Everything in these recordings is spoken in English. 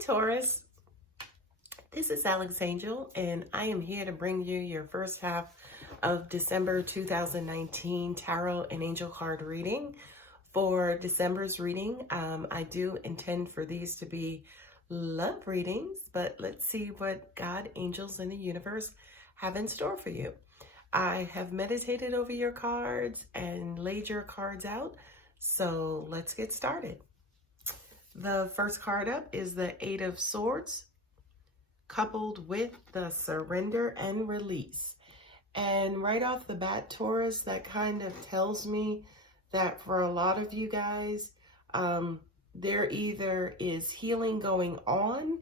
Taurus, this is Archangel, and I am here to bring you your first half of December 2019 tarot and angel card reading. For December's reading, I do intend for these to be love readings, but let's see what God, angels, and the universe have in store for you. I have meditated over your cards and laid your cards out, so let's get started. The first card up is the Eight of Swords, coupled with the Surrender and Release. And right off the bat, Taurus, that kind of tells me that for a lot of you guys, there either is healing going on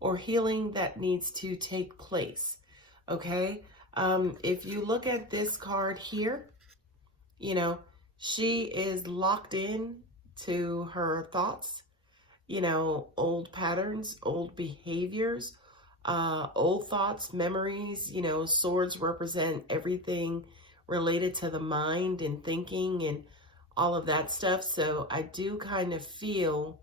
or healing that needs to take place, okay? If you look at this card here, you know, she is locked in to her thoughts, you know, old patterns, old behaviors, old thoughts, memories. You know, swords represent everything related to the mind and thinking and all of that stuff. So I do kind of feel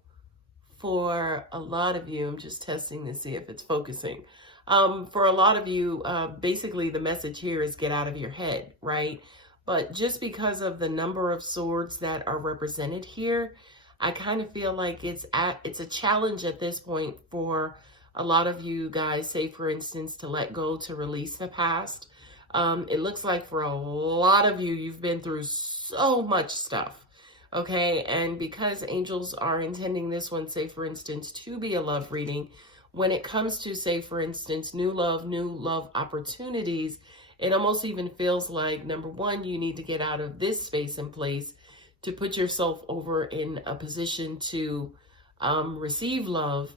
for a lot of you, I'm just testing to see if it's focusing. For a lot of you, basically the message here is get out of your head, right? But just because of the number of swords that are represented here, I kind of feel like it's a challenge at this point for a lot of you guys, say for instance, to let go, to release the past. It looks like for a lot of you, you've been through so much stuff, okay? And because angels are intending this one, say for instance, to be a love reading, when it comes to, say for instance, new love opportunities, it almost even feels like, number one, you need to get out of this space and place to put yourself over in a position to receive love.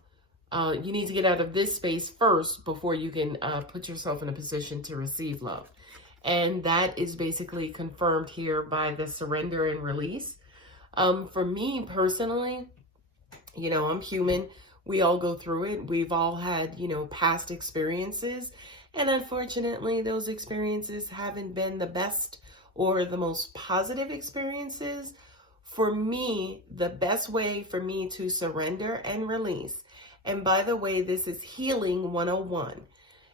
You need to get out of this space first before you can put yourself in a position to receive love. And that is basically confirmed here by the surrender and release. For me personally, you know, I'm human. We all go through it. We've all had, you know, past experiences. And unfortunately, those experiences haven't been the best or the most positive experiences. For me, the best way for me to surrender and release, and by the way, this is healing 101,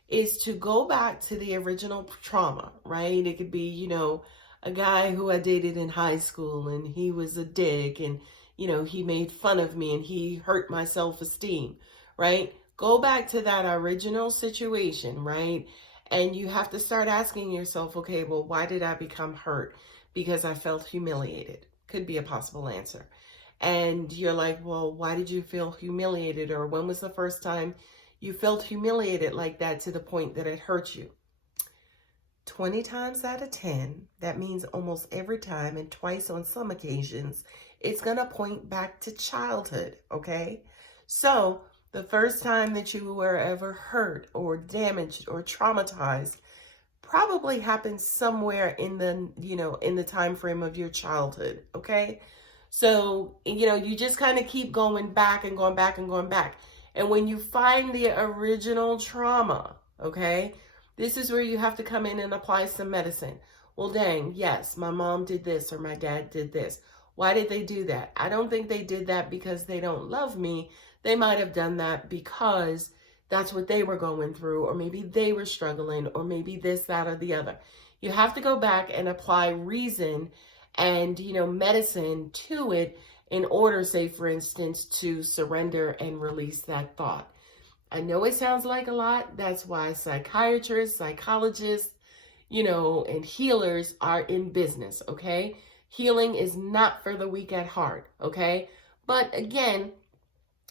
is to go back to the original trauma, right? It could be, you know, a guy who I dated in high school and he was a dick and, you know, he made fun of me and he hurt my self-esteem, right? Go back to that original situation, right? And you have to start asking yourself, okay, well, why did I become hurt? Because I felt humiliated. Could be a possible answer. And you're like, well, why did you feel humiliated? Or when was the first time you felt humiliated like that to the point that it hurt you? 20 times out of 10, that means almost every time and twice on some occasions, it's going to point back to childhood, okay? So the first time that you were ever hurt or damaged or traumatized probably happened somewhere in the, you know, in the time frame of your childhood, okay? So, you know, you just kind of keep going back and going back and going back. And when you find the original trauma, okay, this is where you have to come in and apply some medicine. Well, dang, yes, my mom did this or my dad did this. Why did they do that? I don't think they did that because they don't love me. They might have done that because that's what they were going through, or maybe they were struggling, or maybe this, that, or the other. You have to go back and apply reason and, you know, medicine to it in order, say, for instance, to surrender and release that thought. I know it sounds like a lot. That's why psychiatrists, psychologists, you know, and healers are in business, okay? Healing is not for the weak at heart, okay? But again,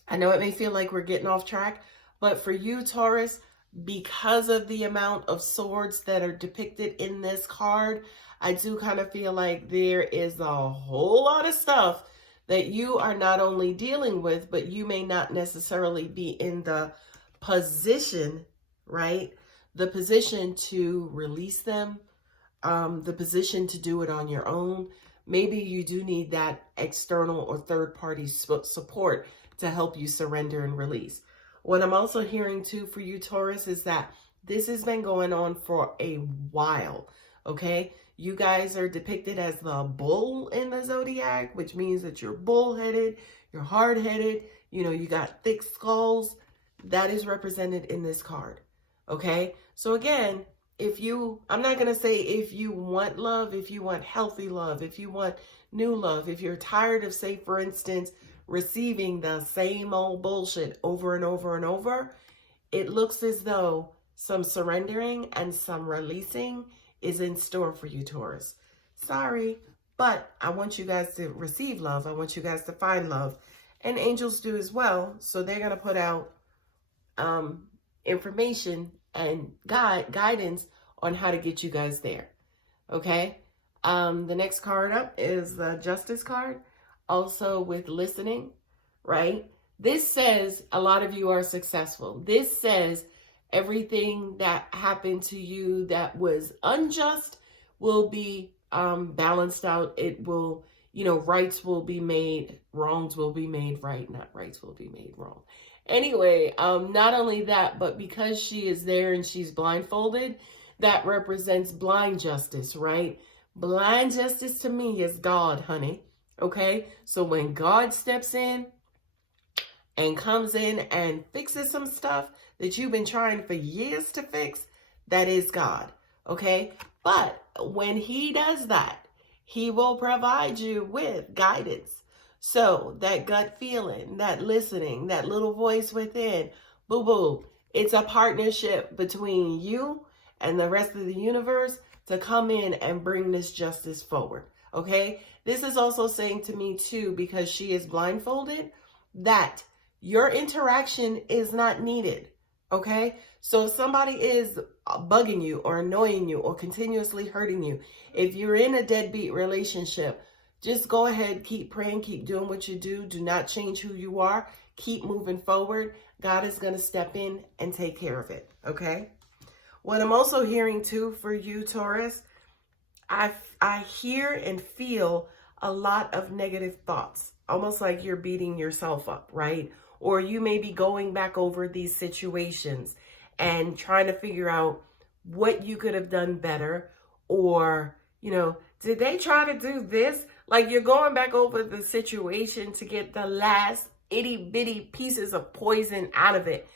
I know it may feel like we're getting off track, but for you, Taurus, because of the amount of swords that are depicted in this card, I do kind of feel like there is a whole lot of stuff that you are not only dealing with, but you may not necessarily be in the position, right? The position to release them, the position to do it on your own. Maybe you do need that external or third-party support to help you surrender and release. What I'm also hearing too for you, Taurus, is that this has been going on for a while, okay? You guys are depicted as the bull in the zodiac, which means that you're bullheaded, you're hard-headed, you know, you got thick skulls. That is represented in this card. Okay. So again, I'm not going to say if you want love, if you want healthy love, if you want new love, if you're tired of, say, for instance, receiving the same old bullshit over and over and over, it looks as though some surrendering and some releasing is in store for you, Taurus. Sorry, but I want you guys to receive love. I want you guys to find love. And angels do as well. So they're going to put out information and guidance on how to get you guys there. Okay. The next card up is the Justice card, also with listening, right? This says a lot of you are successful. This says everything that happened to you that was unjust will be balanced out. It will, you know, rights will be made, wrongs will be made right, not rights will be made wrong. Anyway, not only that, but because she is there and she's blindfolded, that represents blind justice, right? Blind justice to me is God, honey. Okay? So when God steps in and comes in and fixes some stuff that you've been trying for years to fix, that is God. Okay? But when he does that, he will provide you with guidance. So that gut feeling, that listening, that little voice within, boo-boo, it's a partnership between you and the rest of the universe to come in and bring this justice forward. Okay? This is also saying to me too, because she is blindfolded, that your interaction is not needed. Okay? So if somebody is bugging you or annoying you or continuously hurting you, if you're in a deadbeat relationship, just go ahead, keep praying, keep doing what you do. Do not change who you are. Keep moving forward. God is going to step in and take care of it. Okay? What I'm also hearing too for you, Taurus, I hear and feel a lot of negative thoughts, almost like you're beating yourself up, right? Or you may be going back over these situations and trying to figure out what you could have done better, or, you know, did they try to do this? Like you're going back over the situation to get the last itty bitty pieces of poison out of it.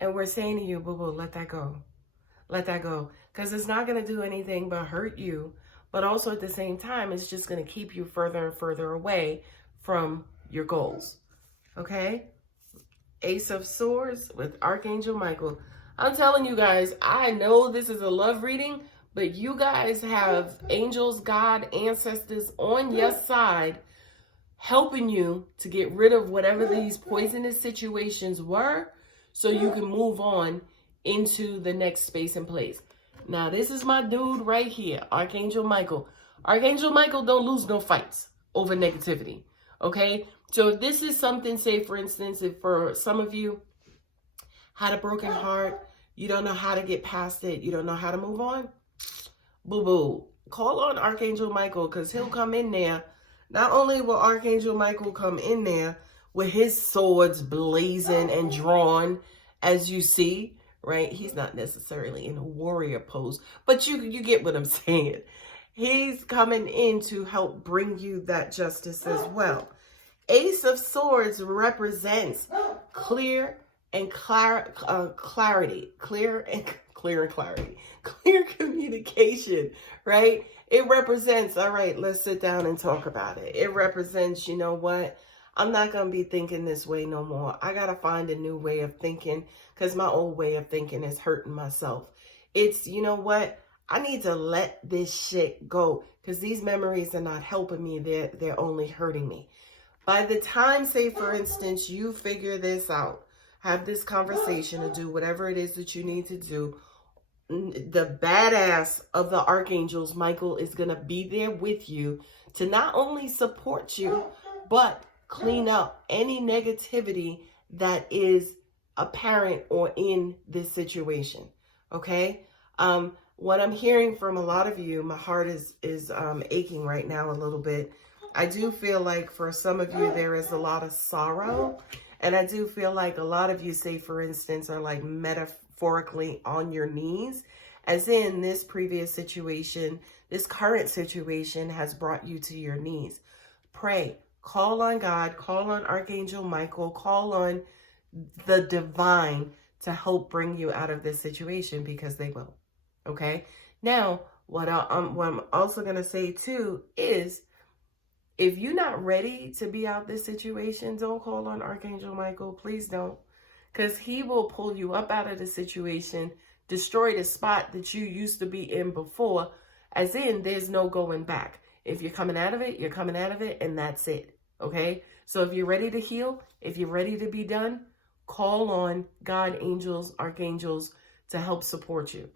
And we're saying to you, boo-boo, let that go. Let that go. Because it's not going to do anything but hurt you. But also at the same time, it's just going to keep you further and further away from your goals. Okay? Ace of Swords with Archangel Michael. I'm telling you guys, I know this is a love reading, but you guys have angels, God, ancestors on your side helping you to get rid of whatever these poisonous situations were so you can move on into the next space and place. Now, this is my dude right here, Archangel Michael. Archangel Michael don't lose no fights over negativity, okay? So if this is something, say, for instance, if for some of you had a broken heart, you don't know how to get past it, you don't know how to move on, boo-boo, call on Archangel Michael, because he'll come in there. Not only will Archangel Michael come in there with his swords blazing and drawn, as you see, right? He's not necessarily in a warrior pose, but you get what I'm saying. He's coming in to help bring you that justice as well. Ace of Swords represents clear and clarity, clear communication, right? It represents, all right, let's sit down and talk about it. It represents, you know what? I'm not going to be thinking this way no more. I got to find a new way of thinking because my old way of thinking is hurting myself. It's, you know what? I need to let this shit go because these memories are not helping me. They're only hurting me. By the time, say, for instance, you figure this out, have this conversation or do whatever it is that you need to do, the badass of the archangels, Michael, is going to be there with you to not only support you, but clean up any negativity that is apparent or in this situation. Okay? What I'm hearing from a lot of you, my heart is aching right now a little bit. I do feel like for some of you, there is a lot of sorrow. And I do feel like a lot of you, say, for instance, are like metaphorically on your knees, as in this previous situation, this current situation has brought you to your knees. Pray, Call on God, call on Archangel Michael, call on the divine to help bring you out of this situation, because they will. Okay? Now, what I'm also going to say too is, if you're not ready to be out this situation, don't call on Archangel Michael. Please don't. Because he will pull you up out of the situation, destroy the spot that you used to be in before, as in there's no going back. If you're coming out of it, you're coming out of it, and that's it. Okay? So if you're ready to heal, if you're ready to be done, call on God, angels, archangels to help support you.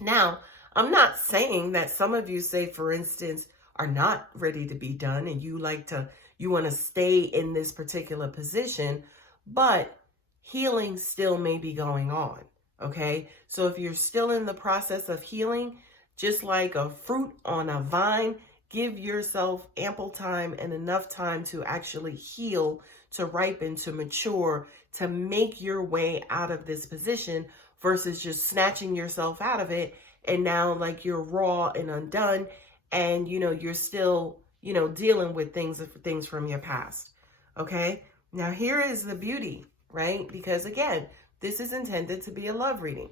Now, I'm not saying that some of you, say, for instance, are not ready to be done and you want to stay in this particular position, but healing still may be going on. Okay? So if you're still in the process of healing, just like a fruit on a vine, give yourself ample time and enough time to actually heal, to ripen, to mature, to make your way out of this position, versus just snatching yourself out of it. And now, like, you're raw and undone, and, you're still, dealing with things from your past. Okay. Now, here is the beauty, right? Because again, this is intended to be a love reading.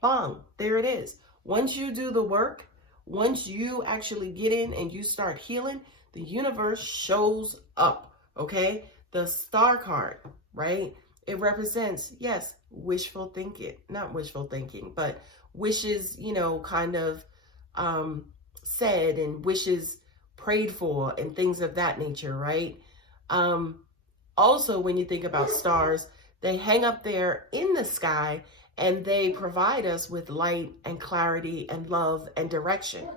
Bong, there it is. Once you do the work, once you actually get in and you start healing, the universe shows up. Okay. The star card, right? It represents, yes, wishful thinking, not wishful thinking, but wishes, kind of said, and wishes prayed for, and things of that nature, right? Also, when you think about stars, they hang up there in the sky, and they provide us with light and clarity and love and direction.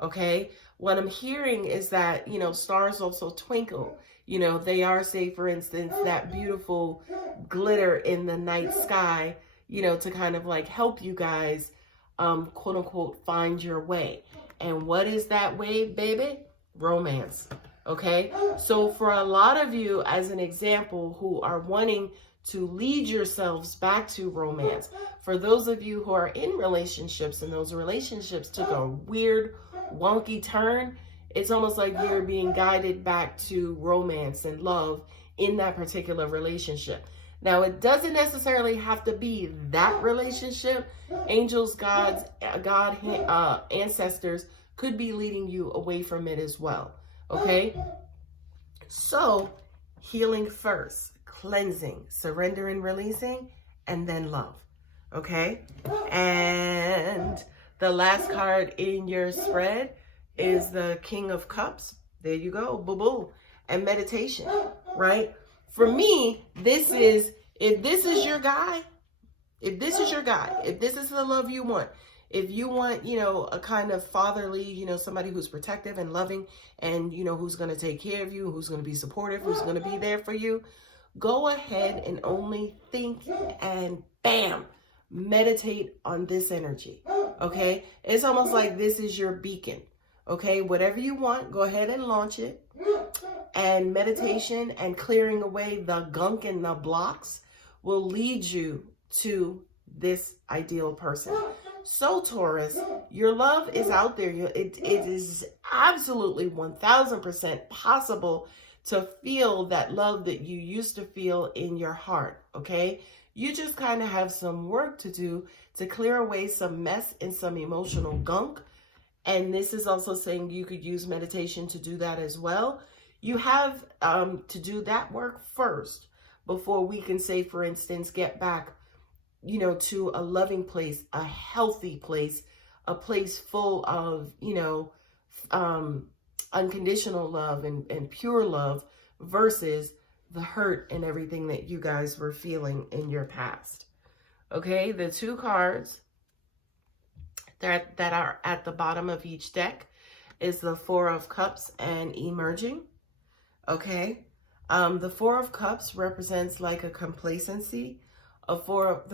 Okay? What I'm hearing is that, stars also twinkle. They are, say, for instance, that beautiful glitter in the night sky, to kind of like help you guys, quote unquote, find your way. And what is that way, baby? Romance. Okay? So for a lot of you, as an example, who are wanting to lead yourselves back to romance, for those of you who are in relationships and those relationships took a weird, wonky turn, it's almost like you're being guided back to romance and love in that particular relationship. Now, it doesn't necessarily have to be that relationship. Angels, gods, ancestors could be leading you away from it as well. Okay? So, healing first, cleansing, surrender and releasing, and then love. Okay? And the last card in your spread is the King of Cups. There you go. Boo-boo. And meditation, right? For me, this is, if this is your guy, if this is the love you want, if you want, a kind of fatherly, somebody who's protective and loving, and, who's going to take care of you, who's going to be supportive, who's going to be there for you, go ahead and only think and bam, meditate on this energy. Okay? It's almost like this is your beacon. Okay? Whatever you want, go ahead and launch it. And meditation and clearing away the gunk and the blocks will lead you to this ideal person. So Taurus, your love is out there. It is absolutely 1000% possible to feel that love that you used to feel in your heart. Okay? You just kind of have some work to do to clear away some mess and some emotional gunk. And this is also saying you could use meditation to do that as well. You have to do that work first before we can, say, for instance, get back, to a loving place, a healthy place, a place full of, unconditional love and pure love, versus the hurt and everything that you guys were feeling in your past. Okay, the two cards that are at the bottom of each deck is the Four of Cups and Emerging. Okay, the Four of Cups represents like a complacency. The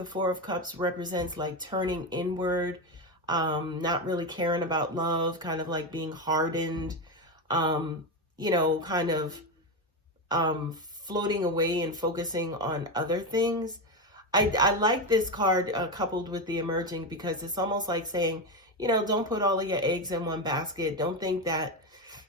Four of Cups represents like turning inward, not really caring about love, kind of like being hardened, kind of floating away and focusing on other things. I like this card coupled with the Emerging, because it's almost like saying, don't put all of your eggs in one basket. Don't think that,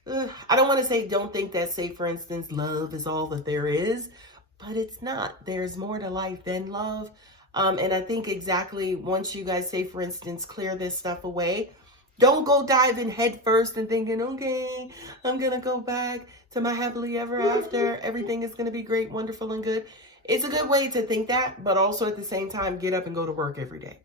I don't want to say don't think that, say, for instance, love is all that there is, but it's not. There's more to life than love. And I think exactly once you guys, say, for instance, clear this stuff away, don't go diving head first and thinking, okay, I'm going to go back to my happily ever after. Everything is going to be great, wonderful, and good. It's a good way to think that, but also at the same time, get up and go to work every day.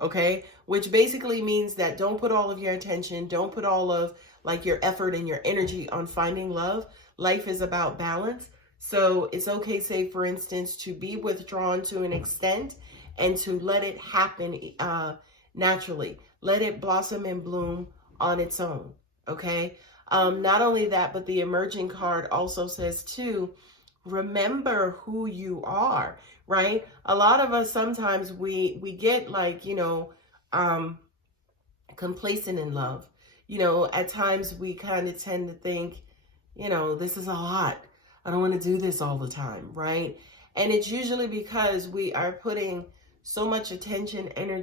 Okay? Which basically means that don't put all of your attention, don't put all of like your effort and your energy on finding love. Life is about balance. So it's okay, say, for instance, to be withdrawn to an extent and to let it happen naturally. Let it blossom and bloom on its own, okay? Not only that, but the emerging card also says, too, remember who you are, right? A lot of us, sometimes we get like, complacent in love. At times we kind of tend to think, this is a lot. I don't want to do this all the time, right? And it's usually because we are putting so much attention and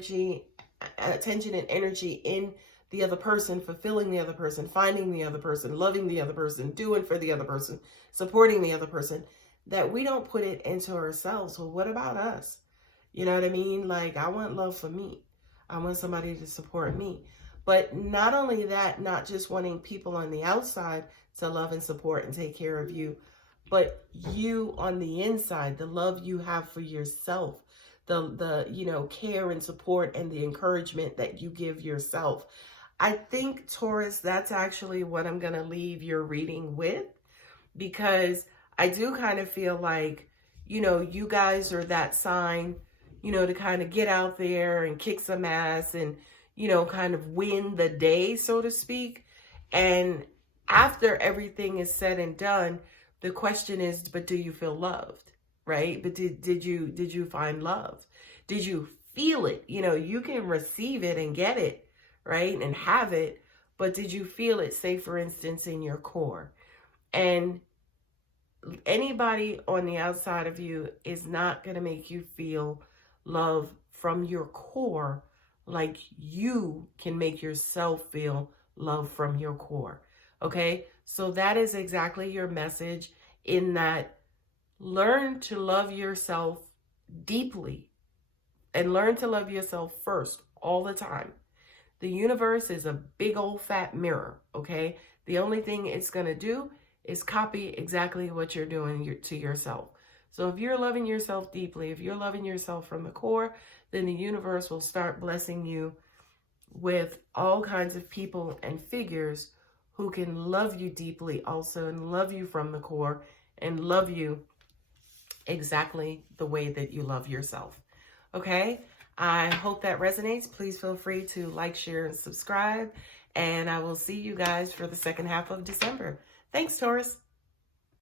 energy in the other person, fulfilling the other person, finding the other person, loving the other person, doing for the other person, supporting the other person, that we don't put it into ourselves. Well, what about us? You know what I mean? Like, I want love for me. I want somebody to support me. But not only that, not just wanting people on the outside to love and support and take care of you, but you on the inside, the love you have for yourself, the care and support and the encouragement that you give yourself. I think, Taurus, that's actually what I'm going to leave your reading with, because I do kind of feel like, you guys are that sign, to kind of get out there and kick some ass and, kind of win the day, so to speak. And after everything is said and done, the question is, but do you feel loved, right? But did you find love? Did you feel it? You can receive it and get it, right? And have it, but did you feel it, say, for instance, in your core? And anybody on the outside of you is not going to make you feel love from your core like you can make yourself feel love from your core. Okay? So that is exactly your message, in that learn to love yourself deeply and learn to love yourself first all the time. The universe is a big old fat mirror, okay? The only thing it's going to do is copy exactly what you're doing to yourself. So if you're loving yourself deeply, if you're loving yourself from the core, then the universe will start blessing you with all kinds of people and figures who can love you deeply also, and love you from the core, and love you exactly the way that you love yourself. Okay? I hope that resonates. Please feel free to like, share, and subscribe. And I will see you guys for the second half of December. Thanks, Taurus.